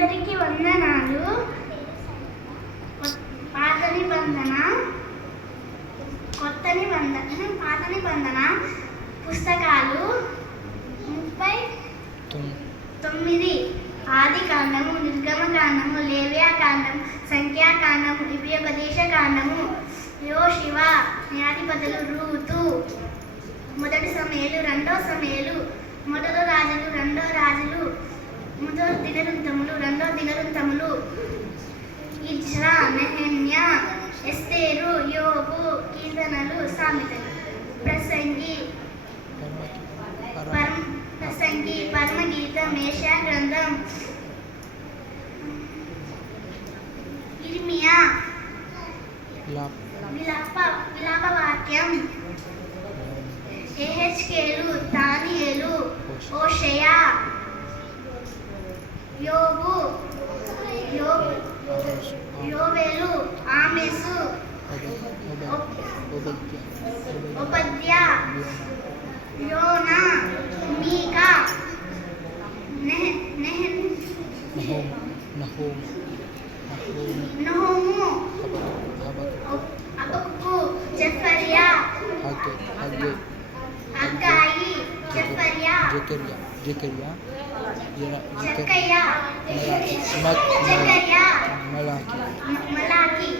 అందరికీ వందనాలు. పాత నిబంధన, పాత నిబంధన పుస్తకాలు 39. ఆది కాండము, నిర్గమ కాండము, లేవియా కాండము, సంఖ్యాకాండము, విభయోపదేశ కాండము, యోషువ, న్యాయాధిపతులు, రూతు, మొదటి సమయలు, రెండో సమయలు, మొదటి రాజులు, రెండో రాజులు, మొదటి దినవృత్తములు, రెండో దినవృత్తములు, ఇజ్రా, నెహెమ్యా, ఎస్తేరు, యోబు, కీర్తనలు, సామెతలు, ప్రసంగి, పరమగీతం, యెషయా గ్రంథం, ఇర్మియా, విలాప వాక్యం, యెహెజ్కేలు, దానియేలు, హోషేయ, యోబు, యోవేలు, ఆమోసు, ఓబద్యా, యోనా, మీకా, నహూము, హబక్కు, జెఫర్యా, హగ్గాయి, జెఫర్యా, జకర్యా, మలాకి.